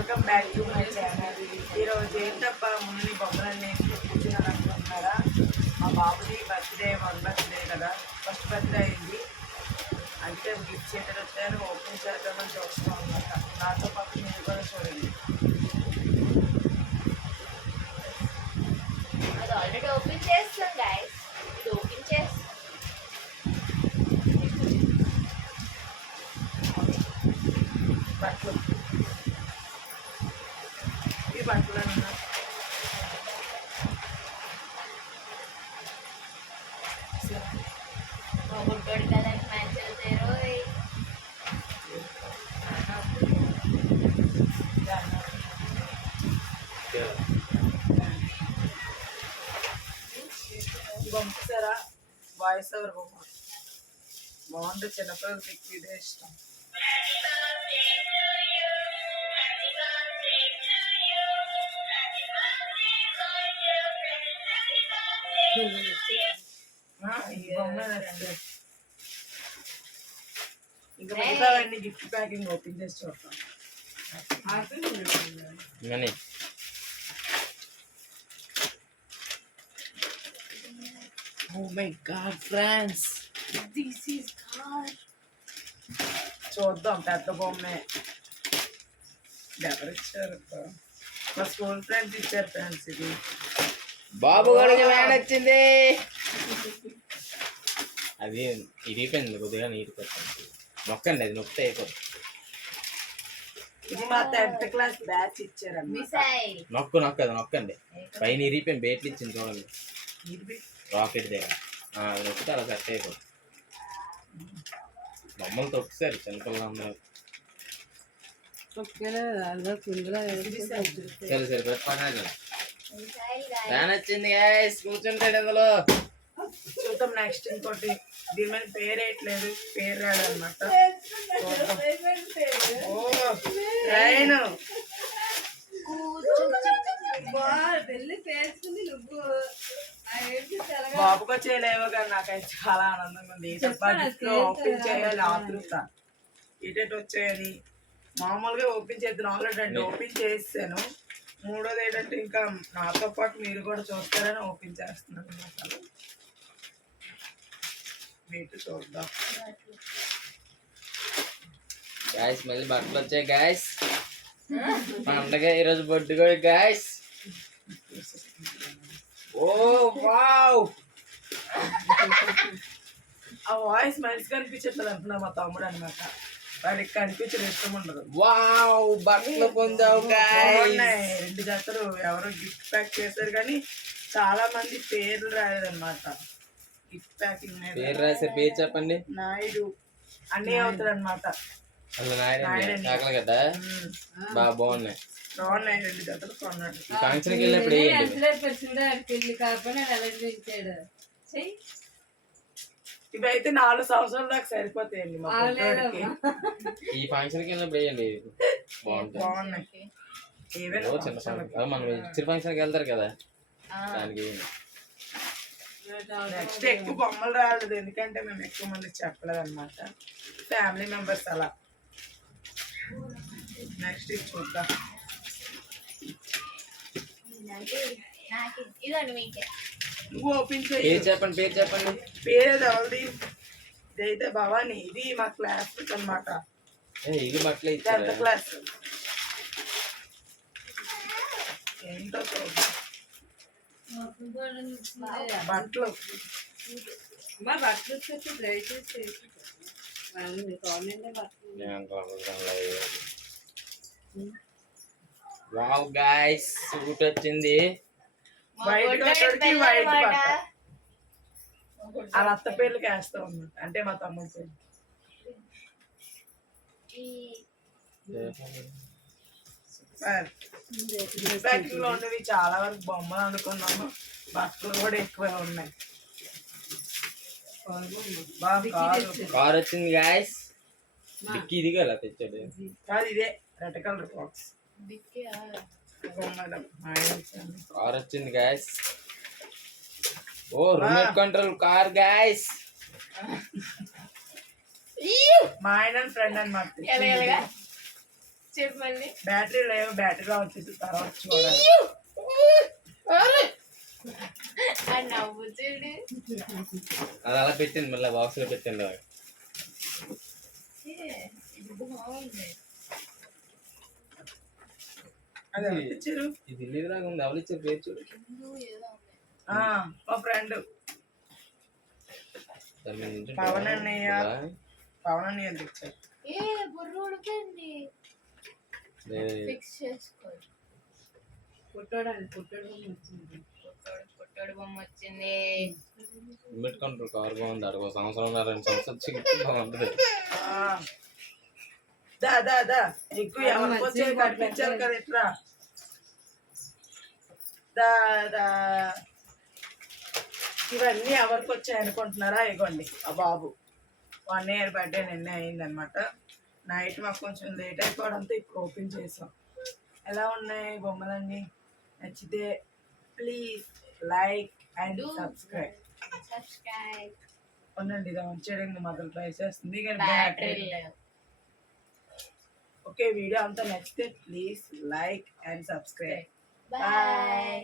Welcome back to my channel. ఈరోజు ఏంటబ్బా ముందు బొమ్మలన్నీ కూర్చున్నారా? మా బాబుది బర్త్డే, 1 బర్త్డే కదా, ఫస్ట్ బర్త్డే అయింది. అంటే గిఫ్ట్ చేతులు వచ్చాయని ఓపెన్ చేద్దామని చూస్తాం అన్నమాట. నాతో పాటు మీరు కూడా చూడండి. అది ఆల్రెడీ ఓపెన్ చేస్తాం గైస్. ఇది ఓపెన్ చేస్తాం. బట్టలు ఈ బట్టలు గుడ్డోడు కదా మ్యాచ్ అవుతారు. పంపిస్తారా? వాయిస్ ఓవర్ బొమ్మ బాగుంటుంది. చిన్నపిల్లలకి ఎక్కువ ఇదే ఇష్టం. ఇంకా మిగతావన్నీ గిఫ్ట్ ప్యాకింగ్ ఓపెన్ చేసి చూద్దాం. Oh my god, friends! This is car. చూద్దాం. పెద్ద బొమ్మే ఎవరు ఇచ్చారు? మా స్కూల్ ఫ్రెండ్స్ ఇచ్చారు ఫ్రెండ్స్. ఇది బాబు గడికి వ్యాన్ వచ్చింది. అది ఇరిగిపోయింది కొద్దిగా, నీరు పెట్టండి. నొక్కండి, అది నొక్కితే అయిపోతుంది. ఇది మా 10th క్లాస్ బ్యాచ్ ఇచ్చారన్నమాట. అది నొక్కండి. పైన ఇరిగిపోయింది, బేట్లు ఇచ్చింది చూడండి, రాకెట్ దగ్గర. అది నొక్కితే అలా సెట్ అయిపోతుంది. మమ్మల్ని తొక్కిసారు చిన్నపిల్లలు అందరూ. సరే సరే పెట్టండి. వ్యాన్ వచ్చింది గైస్, కూర్చుంటాడు అందులో. చూద్దాం. నెక్స్ట్ ఇంకోటి, దీని మీద పేరు వేయట్లేదు, పేరు రాడనమాట. బాబుగా చేయలేవో కానీ నాకైతే చాలా ఆనందంగా ఉంది. ఓపెన్ చేయాలి ఆతృత. ఏటేటి వచ్చాయని మామూలుగా ఓపెన్ చేద్దాం. ఆల్రెడీ ఓపెన్ చేసాను. మూడోది ఏంటంటే ఇంకా నాతో పాటు మీరు కూడా చూస్తారని ఓపెన్ చేస్తున్నాను అన్నమాట. మీకు చూద్దాం గాయస్. మళ్ళీ బట్టలు వచ్చాయి గాయస్. పండగ ఈరోజు బొడ్డు కూడా గాయస్. ఓ వావ్, ఆ వాయిస్ మంచిగా అనిపించట్లేదు అంటున్నా మా తమ్ముడు అనమాట. వాడికి కనిపించడం ఇష్టం ఉండదు. వావ్, బట్టలు పొందావు గాయస్. 2 జతలు ఎవరో గిఫ్ట్ ప్యాక్ చేశారు కానీ చాలా మంది పేర్లు రాలేదన్నమాట. గిఫ్ట్ ప్యాకింగ్ పేరు రాశారు. పేరు చెప్పండి. నాయుడు అన్నీ అవుతాడు అనమాట. కదా బాగా బాగున్నాయి. 2 జతలు కొన్నాడు. ఫంక్షన్కి వెళ్ళినప్పుడు ఇవైతే 4 సంవత్సరాల దాకా సరిపోతాయండి మా పిల్లోడికి. ఈ ఫంక్షన్కి వెళ్ళినప్పుడు వేయండి, బాగున్నాయి. మనం చిన్న ఫంక్షన్కి వెళ్తారు కదా, దానికి. నెక్స్ట్ ఎక్కువ బొమ్మలు రాలేదు, ఎందుకంటే మేము ఎక్కువ మంది చెప్పలేదు అనమాట. ఫ్యామిలీ మెంబర్స్ అలా. నెక్స్ట్ ఇది చూద్దాం. నువ్వు ఓపెన్ చేయి. చెప్పండి, పేరు చెప్పండి. పేరు ఎవరిది? ఇదైతే భవాని. ఇది మా క్లాస్ అనమాట. ఇది బట్టలు 10th క్లాస్. ఏంటో చూద్దాం. బట్టలు వావ్ గాయ్స్, సూట్ వచ్చింది. వైట్ వైట్ బట్ట. వాళ్ళ అత్త పేర్లకి వేస్తాం అన్నమాట, అంటే మా తమ్ముడి పేరు. ప్యాకింగ్ లో ఉన్నవి చాలా వరకు బొమ్మలు అనుకున్నాము. బట్టలు కూడా ఎక్కువ ఉన్నాయి. కార్ వచ్చింది గాయస్. డిక్కీ ఇది కదా తెచ్చాడు కాదు, ఇదే రెడ్ కలర్ బాక్స్. కార్ వచ్చింది గాయస్. ఓ రిమోట్ కంట్రోల్ కార్ గాయస్. మా ఆయన ఫ్రెండ్ అనమాట. చెప్పండి. బ్యాటరీ లేవు, బ్యాటరీలో వచ్చేసి తర్వాత చూడాలి. ఆ నవ్వు చూడు. అది అలా పెట్టింది, మళ్ళీ బాక్స్లో పెట్టింది. ఇది బాగుంది. అది ఎవరు ఇచ్చారు? ఇది ఇల్లులాగా ఉంది, ఎవరు ఇచ్చారు పేరు చూడు. ఏదో ఉంది. మా ఫ్రెండ్ దాని మీద నుంచి పవన్ అన్నయ్య. పవన్ అన్నయ్య ఎంత ఇచ్చారు? బుర్ర ఉడిపోయింది. ఫిక్స్ చేసుకోవాలి. పుట్టోడు బొమ్మ వచ్చింది. పెట్టుకుంటారు, కారు బాగుంది. అడుగు సంవత్సరం 2 సంవత్సరాలు వచ్చి బాగుంటుంది. దా దా దా ఎక్కువ ఎవరికి వచ్చాయి కనిపించారు కదా ఇట్లా. దా దా ఇవన్నీ ఎవరికి వచ్చాయి అనుకుంటున్నారా? ఇగోండి ఆ బాబు 1 year బర్త్డే నిన్నే అయిందనమాట. నైట్ మాకు కొంచెం లేట్ అయిపోవడంతో ఇప్పుడు ఓపెన్ చేసాం. ఎలా ఉన్నాయి బొమ్మలన్నీ? నచ్చితే ప్లీజ్ లైక్ అండ్ సబ్స్క్రైబ్. ఉండండి, ఇది ఆన్ చేయడానికి మొదలు ట్రై చేస్తుంది కానీ బ్యాటరీ. ఓకే, వీడియో అంతా నచ్చితే please like and subscribe. Bye.